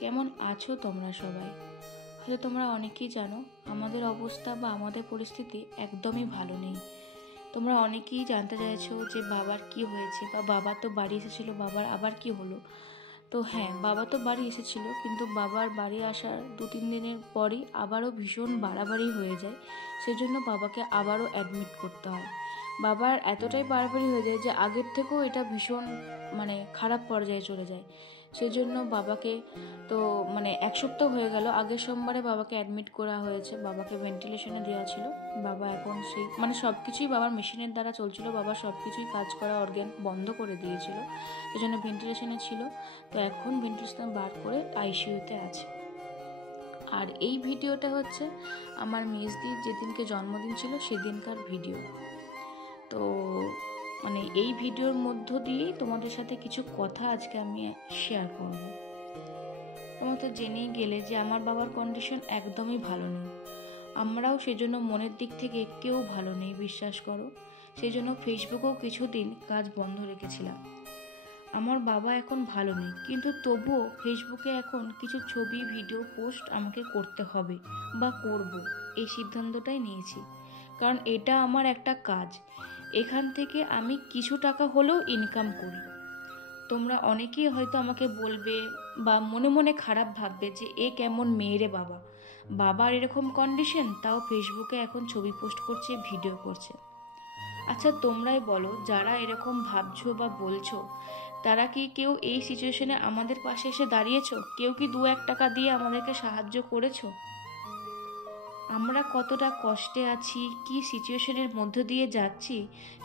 কেমন আছো তোমরা সবাই? হয়তো তোমরা অনেকেই জানো আমাদের অবস্থা বা আমাদের পরিস্থিতি একদমই ভালো নেই। তোমরা অনেকেই জানতে চাইছো যে বাবার কি হয়েছে, বা বাবা তো বাড়ি এসেছিলো, বাবার আবার কি হলো। তো হ্যাঁ, বাবা তো বাড়ি এসেছিল, কিন্তু বাবার বাড়ি আসার 2-3 দিনের পরই আবারও ভীষণ বাড়াবাড়ি হয়ে যায়। সেজন্য বাবাকে আবারও অ্যাডমিট করতে হয়। বাবার এতটাই বাড়াবাড়ি হয়ে যায় যে আগের থেকেও এটা ভীষণ খারাপ পর্যায়ে চলে যায়। সেজন্য বাবাকে তো 1 সপ্তাহ হয়ে গেল, আগের সোমবারে বাবাকে অ্যাডমিট করা হয়েছে। বাবাকে ভেন্টিলেশনে দেওয়া ছিল। বাবা এখন সেই সব কিছুই বাবার মেশিনের দ্বারা চলছিল। বাবা সব কিছুই কাজ করা অর্গ্যান বন্ধ করে দিয়েছিল, সেজন্য ভেন্টিলেশনে ছিল। তো এখন ভেন্টিলেশন বার করে আইসিইউতে আছে। আর এই ভিডিওটা হচ্ছে আমার মেজদির যেদিনকে জন্মদিন ছিল সেদিনকার ভিডিও। তো এই ভিডিওর মধ্য দিয়েই তোমাদের সাথে কিছু কথা আজকে আমি শেয়ার করব। তোমরা তো জেনেই গেলে যে আমার বাবার কন্ডিশন একদমই ভালো নেই। আমরাও সেজন্য মনের দিক থেকে কেউ ভালো নেই, বিশ্বাস করো। সেজন্য ফেসবুকেও কিছুদিন কাজ বন্ধ রেখেছিলাম। আমার বাবা এখন ভালো নেই, কিন্তু তবুও ফেসবুকে এখন কিছু ছবি ভিডিও পোস্ট আমাকে করতে হবে বা করব, এই সিদ্ধান্তটাই নিয়েছি। কারণ এটা আমার একটা কাজ, এখান থেকে আমি কিছু টাকা হলেও ইনকাম করি। তোমরা অনেকেই হয়তো আমাকে বলবে বা মনে মনে খারাপ ভাববে যে এ কেমন মেয়ে রে বাবা, বাবার এরকম কন্ডিশন, তাও ফেসবুকে এখন ছবি পোস্ট করছে, ভিডিও করছে। আচ্ছা তোমরাই বলো, যারা এরকম ভাবছো বা বলছো, তারা কি কেউ এই সিচুয়েশনে আমাদের পাশে এসে দাঁড়িয়েছো? কেউ কি 2-1 টাকা দিয়ে আমাদেরকে সাহায্য করেছো? আমরা কতটা কষ্টে আছি, কি সিচুয়েশনের মধ্য দিয়ে যাচ্ছি,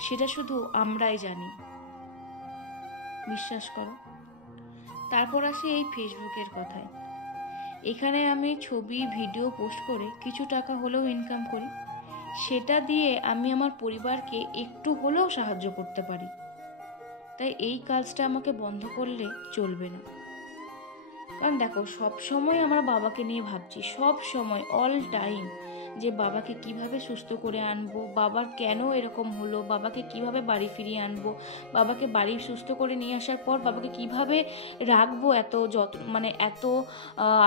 সেটা শুধু আমরাই জানি, বিশ্বাস করো। তারপর আসে এই ফেসবুকের কথায়। এখানে আমি ছবি ভিডিও পোস্ট করে কিছু টাকা হলেও ইনকাম করি, সেটা দিয়ে আমি আমার পরিবারকে একটু হলেও সাহায্য করতে পারি। তাই এই কাজটা আমাকে বন্ধ করলে চলবে না। কারণ দেখো, সব সময় আমরা বাবাকে নিয়ে ভাবছি, সব সময় অল টাইম, যে বাবাকে কিভাবে সুস্থ করে আনবো, বাবার কেন এরকম হলো, বাবাকে কিভাবে বাড়ি ফিরিয়ে আনবো, বাবাকে বাড়ি সুস্থ করে নিয়ে আসার পর বাবাকে কিভাবে রাখবো, এত যত্ন এত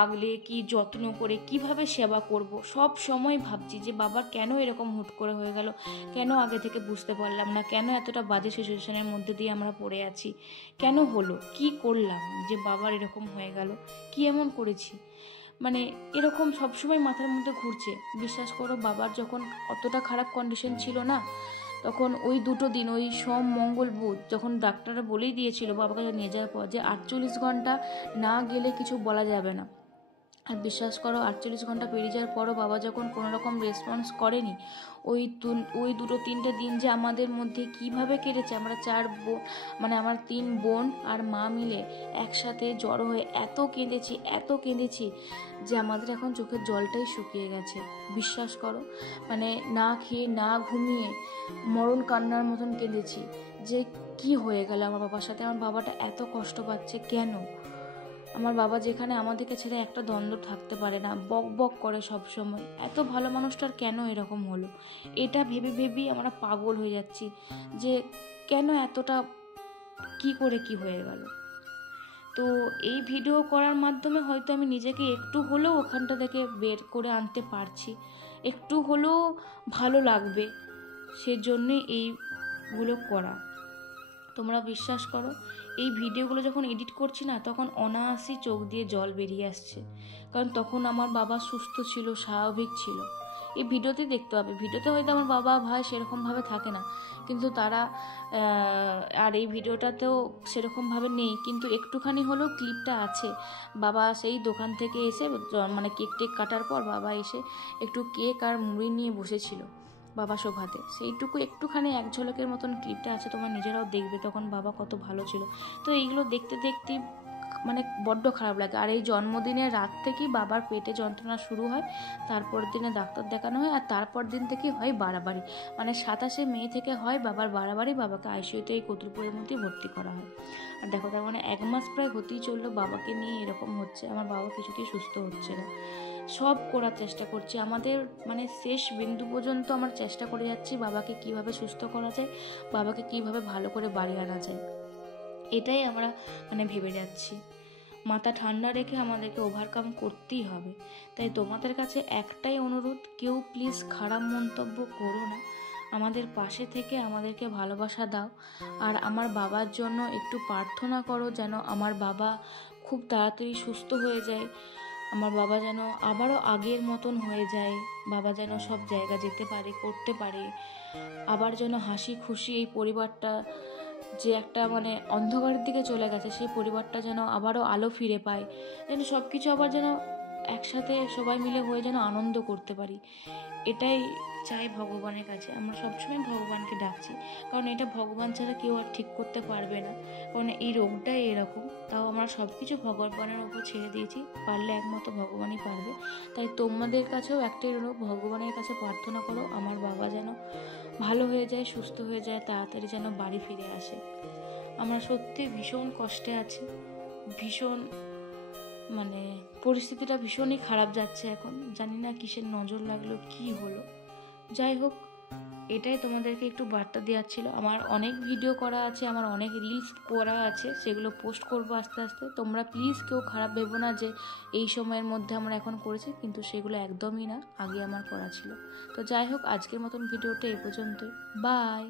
আগলে কি যত্ন করে কিভাবে সেবা করব। সব সময় ভাবছি যে বাবার কেন এরকম হুট করে হয়ে গেল, কেন আগে থেকে বুঝতে পারলাম না, কেন এতটা বাজে সিচুয়েশনের মধ্যে দিয়ে আমরা পড়ে আছি, কেন হলো, কি করলাম যে বাবার এরকম হয়ে গেল, কি এমন করেছি, এরকম সবসময় মাথার মধ্যে ঘুরছে। বিশ্বাস করো, বাবার যখন অতটা খারাপ কন্ডিশন ছিল না, তখন ওই 2 দিন, ওই সোম মঙ্গল বুধ, যখন ডাক্তাররা বলেই দিয়েছিল বাবাকে নিয়ে যাওয়ার পর যে 48 ঘন্টা না গেলে কিছু বলা যাবে না। আর বিশ্বাস করো, 48 ঘন্টা পেরিয়ে যাওয়ার পরও বাবা যখন কোনো রকম রেসপন্স করেনি, ওই 2-3টে দিন যে আমাদের মধ্যে কিভাবে কেটেছে, আমরা আমার 3 বোন আর মা মিলে একসাথে জড়ো হয়ে এত কেঁদেছি যে আমাদের এখন চোখের জলটাই শুকিয়ে গেছে। বিশ্বাস করো, না খেয়ে না ঘুমিয়ে মরণ কান্নার মতন কেঁদেছি যে কি হয়ে গেল আমার বাবার সাথে, আমার বাবাটা এত কষ্ট পাচ্ছে কেন। আমার বাবা যেখানে আমাদেরকে ছেড়ে একটা দ্বন্দ্ব থাকতে পারে না, বক বক করে সব সময়, এত ভালো মানুষটার কেন এরকম হলো, এটা ভেবেই আমরা পাগল হয়ে যাচ্ছি যে কেন এতটা কি করে কি হয়ে গেল। তো এই ভিডিও করার মাধ্যমে হয়তো আমি নিজেকে একটু হলেও ওখানটা থেকে বের করে আনতে পারছি, একটু হলেও ভালো লাগবে, সেজন্যই এইগুলো করা। তোমরা বিশ্বাস করো, এই ভিডিওগুলো যখন এডিট করছি না, তখন অনায়াসই চোখ দিয়ে জল বেরিয়ে আসছে। কারণ তখন আমার বাবা সুস্থ ছিল, স্বাভাবিক ছিল। এই ভিডিওতে দেখতে হবে, ভিডিওতে হয়তো আমার বাবা ভাই সেরকমভাবে থাকে না, কিন্তু তারা আর এই ভিডিওটাতেও সেরকমভাবে নেই, কিন্তু একটুখানি হলেও ক্লিপটা আছে। বাবা সেই দোকান থেকে এসে কেক টেক কাটার পর বাবা এসে একটু কেক আর মুড়ি নিয়ে বসেছিল বাবা শোভাতে, সেইটুকু একটুখানি এক ঝলকের মতন ক্লিপটা আছে, তোমরা নিজেরাও দেখবে তখন বাবা কত ভালো ছিল। তো এইগুলো দেখতে দেখতে বড্ড খারাপ লাগে। আর এই জন্মদিনের রাত থেকেই বাবার পেটে যন্ত্রণা শুরু হয়, তারপর দিনে ডাক্তার দেখানো হয়, আর তারপর দিন থেকেই হয় বাড়াবাড়ি, 27শে মে থেকে হয় বাবার বাড়াবাড়ি। বাবাকে আইসিইউতে এই কতুলপুরের মধ্যেই ভর্তি করা হয়। আর দেখো, তার 1 মাস প্রায় হতেই চললো বাবাকে নিয়ে এরকম হচ্ছে। আমার বাবা কিছুতেই সুস্থ হচ্ছে না, সব করার চেষ্টা করছি, আমাদের শেষ বিন্দু পর্যন্ত আমরা চেষ্টা করে যাচ্ছি বাবাকে কিভাবে সুস্থ করা যায়, বাবাকে কিভাবে ভালো করে বাড়ি আনা যায়, এটাই আমরা ভেবে যাচ্ছি। মাথা ঠান্ডা রেখে আমাদেরকে ওভারকাম করতেই হবে। তাই তোমাদের কাছে একটাই অনুরোধ, কেউ প্লিজ খারাপ মন্তব্য করো না, আমাদের পাশে থেকে আমাদেরকে ভালোবাসা দাও। আর আমার বাবার জন্য একটু প্রার্থনা করো যেন আমার বাবা খুব তাড়াতাড়ি সুস্থ হয়ে যায়, আমার বাবা যেন আবারও আগের মতন হয়ে যায়, বাবা যেন সব জায়গা যেতে পারে, করতে পারে, আবার যেন হাসি খুশি এই পরিবারটা যে একটা মানে অন্ধকারের দিকে চলে গেছে সেই পরিবারটা যেন আবারও আলো ফিরে পায়, যেন সব কিছু আবার যেন একসাথে সবাই মিলে হয়ে যেন আনন্দ করতে পারি। এটাই চাই ভগবানের কাছে, আমরা সবসময় ভগবানকে ডাকছি, কারণ এটা ভগবান ছাড়া কেউ আর ঠিক করতে পারবে না, কারণ এই রোগটাই এরকম। তাও আমরা সব কিছু ভগবানের ওপর ছেড়ে দিয়েছি, পারলে একমাত্র ভগবানই পারবে। তাই তোমাদের কাছেও একটাই রইল, ভগবানের কাছে প্রার্থনা করো আমার বাবা যেন ভালো হয়ে যায়, সুস্থ হয়ে যায়, তাড়াতাড়ি যেন বাড়ি ফিরে আসে। আমরা সত্যি ভীষণ কষ্টে আছি, ভীষণ মানে পরিস্থিতিটা ভীষণই খারাপ যাচ্ছে এখন, জানি না কিসের নজর লাগলো, কি হলো। যাই হোক, এটাই তোমাদেরকে একটু বার্তা দেওয়ার ছিল। আমার অনেক ভিডিও করা আছে, আমার অনেক রিলস করা আছে, সেগুলো পোস্ট করবো আস্তে আস্তে। তোমরা প্লিজ কেউ খারাপ ভেবো না যে এই সময়ের মধ্যে আমরা এখন করেছি, কিন্তু সেগুলো একদমই না, আগে আমার করা ছিল। তো যাই হোক, আজকের মতন ভিডিওটা এই পর্যন্তই। বাই।